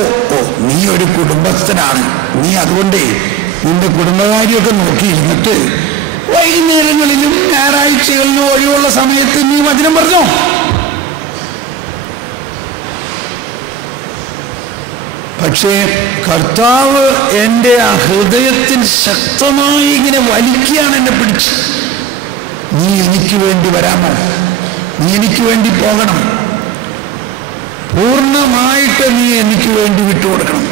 നീ ഒരു കുടുംബസ്ഥനാണ്, നീ അതുകൊണ്ടേ നിന്റെ കുടുംബകാര്യമൊക്കെ നോക്കിയിരുന്നിട്ട് വൈകുന്നേരങ്ങളിലും ഞായറാഴ്ചകളിലും ഒഴിവുള്ള സമയത്ത് നീ വചനം പറഞ്ഞോ. പക്ഷേ കർത്താവ് എൻ്റെ ആ ഹൃദയത്തിൽ ശക്തമായി ഇങ്ങനെ വലിക്കുകയാണ് എന്നെ പിടിച്ച്. നീ എനിക്ക് വേണ്ടി വരാമോ? നീ എനിക്ക് വേണ്ടി പോകണം. പൂർണ്ണമായിട്ട് നീ എനിക്ക് വേണ്ടി വിട്ടുകൊടുക്കണം.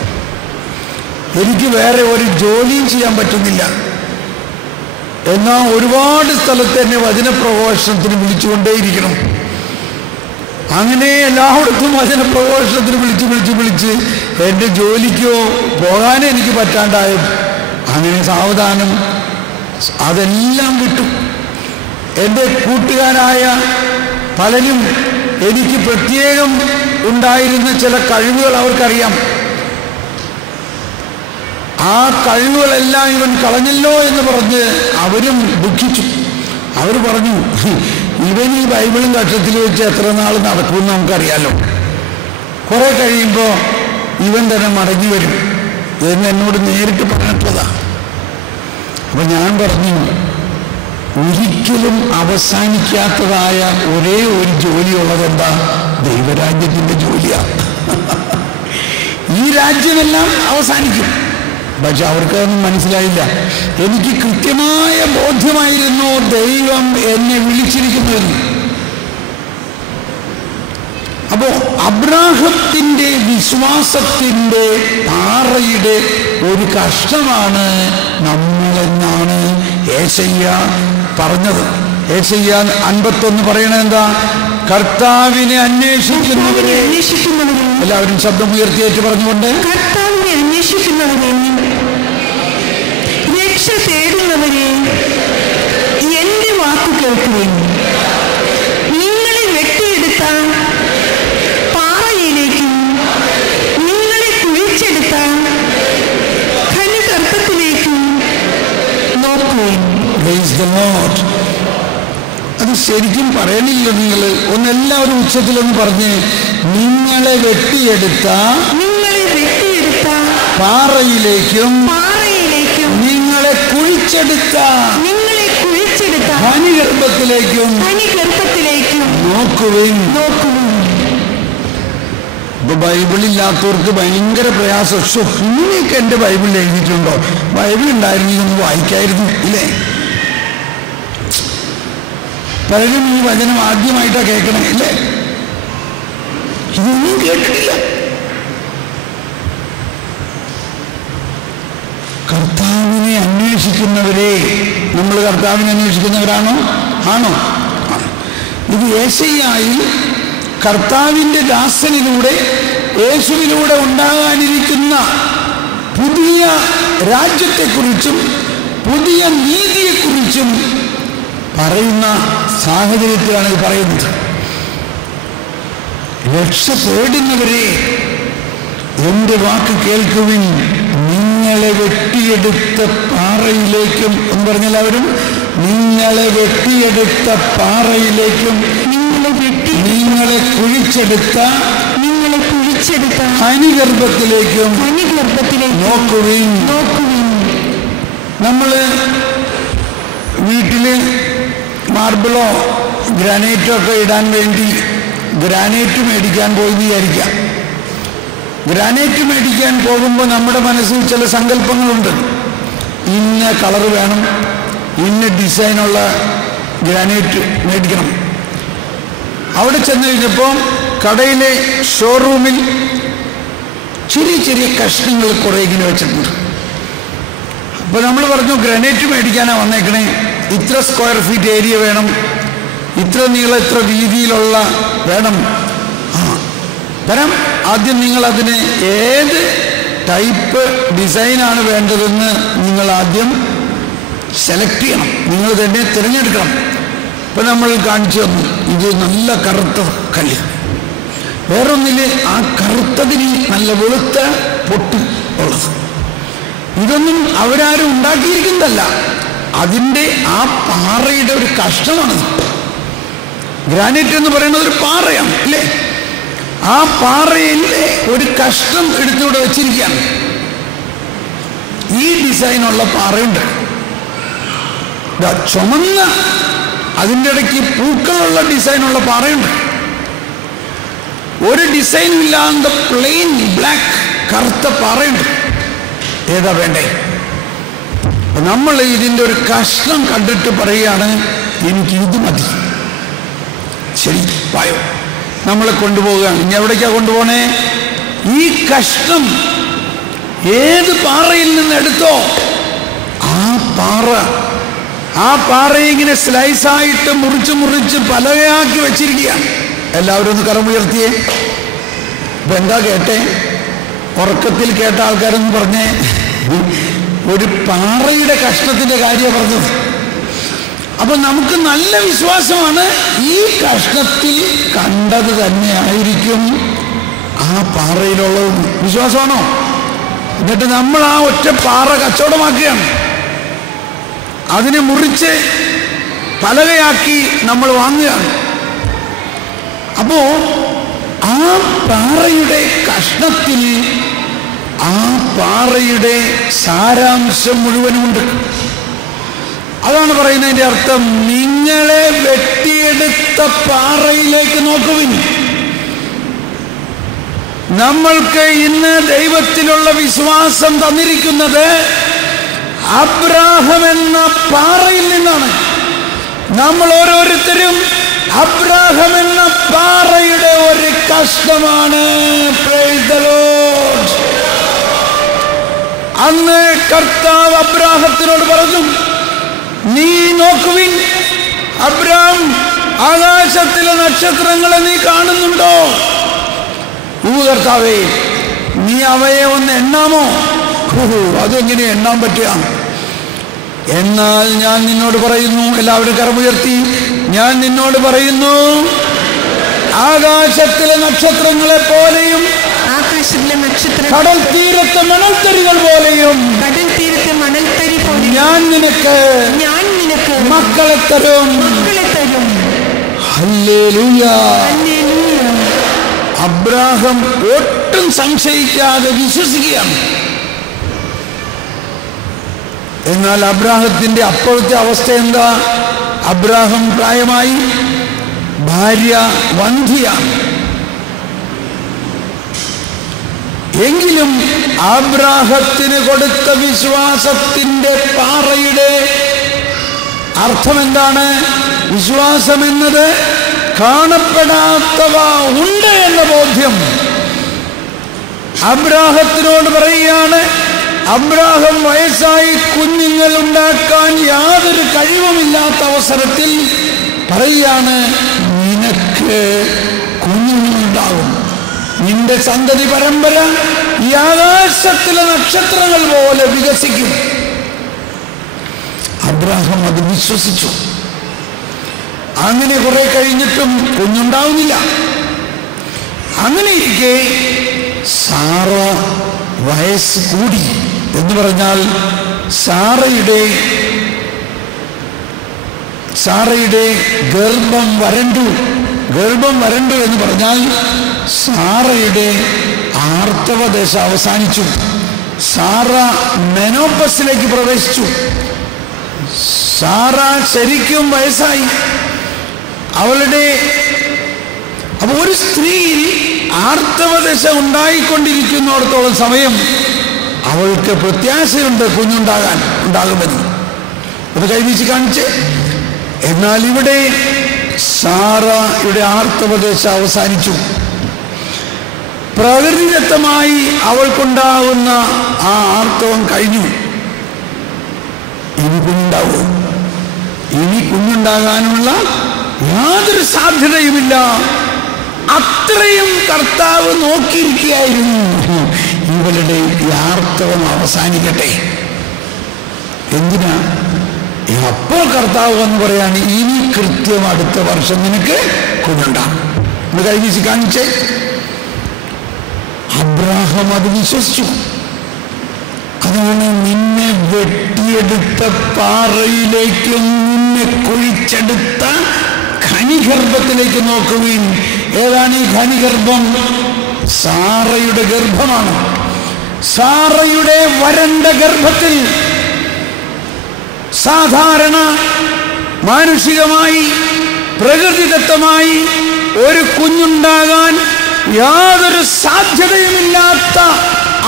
എനിക്ക് വേറെ ഒരു ജോലിയും ചെയ്യാൻ പറ്റുന്നില്ല. എന്നാൽ ഒരുപാട് സ്ഥലത്ത് എന്നെ വചനപ്രഘോഷണത്തിന് വിളിച്ചുകൊണ്ടേയിരിക്കണം. അങ്ങനെ എല്ലായിടത്തും വചനപ്രഘോഷണത്തിന് വിളിച്ച് എൻ്റെ ജോലിക്കോ പോകാനോ എനിക്ക് പറ്റാണ്ടായും അങ്ങനെ സാവധാനം അതെല്ലാം വിട്ടു. എൻ്റെ കൂട്ടുകാരായ പലരും എനിക്ക് പ്രത്യേകം ഉണ്ടായിരുന്ന ചില കഴിവുകൾ അവർക്കറിയാം. ആ കഴിവുകളെല്ലാം ഇവൻ കളഞ്ഞല്ലോ എന്ന് പറഞ്ഞ് അവരും ദുഃഖിച്ചു. അവർ പറഞ്ഞു, ഇവൻ ഈ ബൈബിളും കക്ഷത്തിൽ വെച്ച് എത്ര നാൾ നടക്കുമെന്ന് നമുക്കറിയാലോ, കുറെ കഴിയുമ്പോൾ ഇവൻ തന്നെ മടങ്ങി വരും എന്ന് എന്നോട് നേരിട്ട് പറഞ്ഞിട്ടതാ. അപ്പൊ ഞാൻ പറഞ്ഞു, ഒരിക്കലും അവസാനിക്കാത്തതായ ഒരേ ഒരു ജോലിയുള്ളത് എന്താ? ദൈവരാജ്യത്തിന്റെ ജോലിയാണ്. ഈ രാജ്യമെല്ലാം അവസാനിക്കും. പക്ഷെ അവർക്കതൊന്നും മനസ്സിലായില്ല. എനിക്ക് കൃത്യമായ ബോധ്യമായിരുന്നു ദൈവം എന്നെ വിളിച്ചിരിക്കുന്നുവെന്ന്. അപ്പോ അബ്രാഹത്തിന്റെ വിശ്വാസത്തിന്റെ പാറയുടെ ഒരു കഷ്ണമാണ് നമ്മളെന്നാണ് യേശയ്യ പറഞ്ഞത്. യേശയ്യ 51 പറയണത് എന്താ? കർത്താവിനെ അന്വേഷിക്കുന്നവരെ, എല്ലാവരും ശബ്ദം ഉയർത്തിയേറ്റ് പറഞ്ഞുകൊണ്ട്, കർത്താവിനെ അന്വേഷിക്കുന്നവരെ, രക്ഷ തേടുന്നവരെ, എന്റെ വാക്കു കേൾക്കുകയും നിങ്ങളെ വെട്ടിയെടുത്ത പാറയിലേക്കും നിങ്ങളെ കുഴിച്ചെടുത്ത ഖനിഗർഭത്തിലേക്കും നോക്കുകയും. അത് ശരിക്കും പറയണില്ല. നിങ്ങൾ ഒന്നെല്ലാവരും ഉച്ചത്തിലൊന്ന് പറഞ്ഞ്, നിങ്ങളെ വെട്ടിയെടുത്ത പാറയിലേക്കും നിങ്ങളെ കുഴിച്ചെടുത്ത ഖനിഗർഭത്തിലേക്കും നോക്കുവിൻ. ഇപ്പൊ ബൈബിളില്ലാത്തവർക്ക് ഭയങ്കര പ്രയാസം. ഇങ്ങനെയൊക്കെ എൻ്റെ ബൈബിളിൽ എഴുതിയിട്ടുണ്ടോ? ബൈബിൾ ഉണ്ടായിരുന്നെങ്കിൽ ഒന്ന് വായിക്കായിരുന്നു ഇല്ലേ? പലരും ഈ വചനം ആദ്യമായിട്ടാ കേൾക്കണേ അല്ലേ? ഇതൊന്നും കേട്ടിട്ടില്ല. കർത്താവിനെ അന്വേഷിക്കുന്നവരെ, നമ്മൾ കർത്താവിനെ അന്വേഷിക്കുന്നവരാണോ? ആണോ? ഇത് യേശയ്യായിൽ കർത്താവിൻ്റെ ദാസനിലൂടെ യേശുവിലൂടെ ഉണ്ടാകാനിരിക്കുന്ന പുതിയ രാജ്യത്തെക്കുറിച്ചും പുതിയ നീതിയെക്കുറിച്ചും പറയുന്ന സാഹചര്യത്തിലാണ് ഇത് പറയുന്നത്. രക്ഷ തേടുന്നവരെ, എൻ്റെ വാക്ക് കേൾക്കുവിൻ, നിങ്ങളെ വെട്ടിയെടുത്ത പാറയിലേക്കും എന്ന് പറഞ്ഞെല്ലാവരും നിങ്ങളെ വെട്ടിയെടുത്ത പാറയിലേക്കും നിങ്ങളെ കുഴിച്ചെടുത്ത ഹനിഗർഭത്തിലേക്കും നോക്കുവിൻ. നമ്മള് വീട്ടില് മാർബിളോ ഗ്രാനൈറ്റോ ഒക്കെ ഇടാൻ വേണ്ടി ഗ്രാനൈറ്റ് മേടിക്കാൻ പോയി വിചാരിക്കാം. ഗ്രാനൈറ്റ് മേടിക്കാൻ പോകുമ്പോൾ നമ്മുടെ മനസ്സിൽ ചില സങ്കല്പങ്ങളുണ്ട്. ഇന്ന കളർ വേണം, ഇന്ന ഡിസൈനുള്ള ഗ്രാനൈറ്റ് മേടിക്കണം. അവിടെ ചെന്ന് കഴിഞ്ഞപ്പോൾ കടയിലെ ഷോറൂമിൽ ചെറിയ ചെറിയ കഷ്ണങ്ങൾ കുറേ ഇങ്ങനെ വെച്ചിട്ടുണ്ട്. അപ്പോൾ നമ്മൾ പറഞ്ഞു ഗ്രാനൈറ്റ് മേടിക്കാനാണ് വന്നേക്കണേ, ഇത്ര സ്ക്വയർ ഫീറ്റ് ഏരിയ വേണം, ഇത്ര നീളം ഇത്ര വീതിയിലുള്ള വേണം. തരാം, ആദ്യം നിങ്ങളതിന് ഏത് ടൈപ്പ് ഡിസൈനാണ് വേണ്ടതെന്ന് നിങ്ങൾ ആദ്യം സെലക്ട് ചെയ്യണം, നിങ്ങൾ തന്നെ തിരഞ്ഞെടുക്കണം. ഇപ്പം നമ്മൾ കാണിച്ചു തന്നു, ഇത് നല്ല കറുത്ത കല്ല്, വേറൊന്നിൽ ആ കറുത്തതിന് നല്ല വെളുത്ത പൊട്ട് ഉള്ളത്. ഇതൊന്നും അവരാരും ഉണ്ടാക്കിയിരിക്കുന്നതല്ല, അതിൻ്റെ ആ പാറയുടെ ഒരു കഷ്ണമാണത്. ഗ്രാനൈറ്റ് എന്ന് പറയുന്നത് ഒരു പാറയാണ് അല്ലേ? ആ പാറയിലെ ഒരു കഷ്ണം എടുത്തുകൂടെ വെച്ചിരിക്കുകയാണ്. ഈ ഡിസൈനുള്ള പാറയുണ്ട്, ചുമന്ന അതിൻ്റെ ഇടയ്ക്ക് പൂക്കളുള്ള ഡിസൈനുള്ള പാറയുണ്ട്. ഒരു ഡിസൈനും ഇല്ലാത്ത പ്ലെയിൻ ബ്ലാക്ക് കറുത്ത പാറയുണ്ട്. ഏതാ വേണ്ടേ? നമ്മൾ ഇതിൻ്റെ ഒരു കഷ്ണം കണ്ടിട്ട് പറയുകയാണ് എനിക്ക് ഇത് മതി. ശരി, പായോ, നമ്മളെ കൊണ്ടുപോവുകയാണ്. ഇനി എവിടേക്കാ കൊണ്ടുപോകണേ? ഈ കഷ്ണം ഏത് പാറയിൽ നിന്ന് എടുത്തോ ആ പാറയെ ഇങ്ങനെ സ്ലൈസായിട്ട് മുറിച്ച് പലകയാക്കി വെച്ചിരിക്കുകയാണ്. എല്ലാവരും ഒന്ന് കരമുയർത്തിയേ. ഇപ്പൊ എന്താ കേട്ടേ? ഉറക്കത്തിൽ കേട്ട ആൾക്കാരെന്ന് പറഞ്ഞേ, ഒരു പാറയുടെ കഷ്ണത്തിന്റെ കാര്യം പറഞ്ഞത്. അപ്പൊ നമുക്ക് നല്ല വിശ്വാസമാണ്, ഈ കഷ്ണത്തിൽ കണ്ടത് തന്നെ ആയിരിക്കും ആ പാറയിലുള്ളത്. വിശ്വാസമാണോ? എന്നിട്ട് നമ്മൾ ആ ഒറ്റ പാറ കച്ചവടമാക്കുകയാണ്, അതിനെ മുറിച്ച് പലകയാക്കി നമ്മൾ വാങ്ങുകയാണ്. അപ്പോ ആ പാറയുടെ കഷ്ണത്തിൽ ആ പാറയുടെ സാരാംശം മുഴുവനുമുണ്ട്. അതാണ് പറയുന്നതിന്റെ അർത്ഥം. നിങ്ങളെ വെട്ടിയെടുത്ത പാറയിലേക്ക് നോക്കുവിൻ. നമ്മൾക്ക് ഇന്ന് ദൈവത്തിലുള്ള വിശ്വാസം തന്നിരിക്കുന്നത് അബ്രാഹാം എന്ന പാറയിൽ നിന്നാണ്. നമ്മൾ ഓരോരുത്തരും അബ്രാഹാം എന്ന പാറയുടെ ഒരു കഷ്ണമാണ്. Price the Lord. അന്ന് കർത്താവ് അബ്രാഹത്തിനോട് പറഞ്ഞു, നീ നോക്കുവിൻ അബ്രാം, ആകാശത്തിലെ നക്ഷത്രങ്ങളെ നീ കാണുന്നുണ്ടോ? കർത്താവേ, നീ അവയെ ഒന്ന് എണ്ണാമോ? അതെങ്ങനെ എണ്ണാൻ പറ്റുക? എന്നാൽ ഞാൻ നിന്നോട് പറയുന്നു, എല്ലാവരും കരമുയർത്തി, ഞാൻ നിന്നോട് പറയുന്നു, ആകാശത്തിലെ നക്ഷത്രങ്ങളെ പോലെയും കടൽ തീരത്തെ മണൽത്തരികൾ പോലെയും ഞാൻ നിനക്ക് മക്കളെ തരും. ഹല്ലേലൂയ. അബ്രാഹാം ഒട്ടും സംശയിക്കാതെ വിശ്വസിക്കുകയാണ്. എന്നാൽ അബ്രാഹത്തിന്റെ അപ്പോഴത്തെ അവസ്ഥ എന്താ? അബ്രാഹാം പ്രായമായി, ഭാര്യ വന്ധ്യയാണ്. എങ്കിലും അബ്രാഹത്തിന് കൊടുത്ത വിശ്വാസത്തിന്റെ പാറയുടെ അർത്ഥം എന്താണ്? വിശ്വാസം എന്നത് കാണപ്പെടാത്തവ ഉണ്ട് എന്ന ബോധ്യം. അബ്രാഹത്തിനോട് പറയുകയാണ്, അബ്രാഹാം വയസ്സായി കുഞ്ഞുങ്ങൾ ഉണ്ടാക്കാൻ യാതൊരു കഴിവുമില്ലാത്ത അവസരത്തിൽ പറയുകയാണ്, നിനക്ക് കുഞ്ഞുങ്ങളുണ്ടാകും, നിന്റെ സന്തതി പരമ്പര ഈ ആകാശത്തിലെ നക്ഷത്രങ്ങൾ പോലെ വികസിക്കും. അബ്രാഹാം അത് വിശ്വസിച്ചു. അങ്ങനെ കുറെ കഴിഞ്ഞിട്ടും കുഞ്ഞുണ്ടാവുന്നില്ല. അങ്ങനെയിരിക്കെ സാറ വയസ്സ് കൂടി എന്ന് പറഞ്ഞാൽ സാറയുടെ സാറയുടെ ഗർഭം വരണ്ടു. ഗർഭം വരണ്ടു എന്ന് പറഞ്ഞാൽ സാറയുടെ ആർത്തവദശ അവസാനിച്ചു. സാറ മെനോപ്പസിലേക്ക് പ്രവേശിച്ചു. സാറ ശരിക്കും വയസ്സായി. അപ്പൊ ഒരു സ്ത്രീയിൽ ആർത്തവദശ ഉണ്ടായിക്കൊണ്ടിരിക്കുന്നിടത്തോളം സമയം അവൾക്ക് പ്രത്യാശയുണ്ട് ഉണ്ടാകുമെന്ന്. അത് കൈവീശി കാണിച്ച്. എന്നാൽ ഇവിടെ സാറയുടെ ആർത്തവദശ അവസാനിച്ചു. പ്രകൃതിദത്തമായി അവൾക്കുണ്ടാകുന്ന ആ ആർത്തവം കഴിഞ്ഞു. ഇനി കുഞ്ഞുണ്ടാവൂ? ഇനി കുഞ്ഞുണ്ടാകാനുള്ള യാതൊരു സാധ്യതയുമില്ല. അത്രയും കർത്താവ് നോക്കിയിരിക്കുകയായിരുന്നു. ഇവളുടെ ആർത്തവം അവസാനിക്കട്ടെ. എന്തിനാ? അപ്പോൾ കർത്താവ് എന്ന് പറയാണ്, ഇനി കൃത്യം അടുത്ത വർഷം നിനക്ക് കുഞ്ഞുണ്ടാകും. ഇത് കൈവീശി കാണിച്ചേ. അബ്രാഹാം അത് വിശ്വസിച്ചു. അതാണ് നിന്നെ വെട്ടിയെടുത്ത പാറയിലേക്കും നിന്നെ കുഴിച്ചെടുത്ത ഖനിഗർഭത്തിലേക്ക് നോക്കുവിൻ. ഏതാണ് ഈ ഖനിഗർഭം? സാറയുടെ ഗർഭമാണ്. സാറയുടെ വരണ്ട ഗർഭത്തിൽ സാധാരണ മാനുഷികമായി പ്രകൃതിദത്തമായി ഒരു കുഞ്ഞുണ്ടാകാൻ യാതൊരു സാധ്യതയുമില്ലാത്ത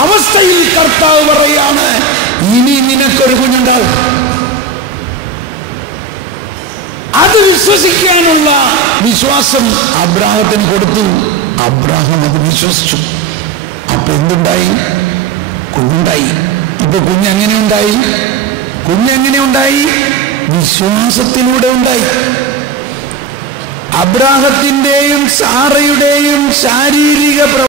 അവസ്ഥയിൽ കർത്താവ് പറയാണ്, ഇനി നിനക്കൊരു കുഞ്ഞുണ്ടാകും. അത് വിശ്വസിക്കാനുള്ള വിശ്വാസം അബ്രാഹത്തിന് കൊടുത്തു. അബ്രാഹാം അത് വിശ്വസിച്ചു. അപ്പൊ എന്തുണ്ടായി? കുഞ്ഞുണ്ടായി. ഇപ്പൊ കുഞ്ഞെങ്ങനെ ഉണ്ടായി? വിശ്വാസത്തിലൂടെ ഉണ്ടായി. അബ്രാഹത്തിന്റെയും സാറയുടെയും ശാരീരിക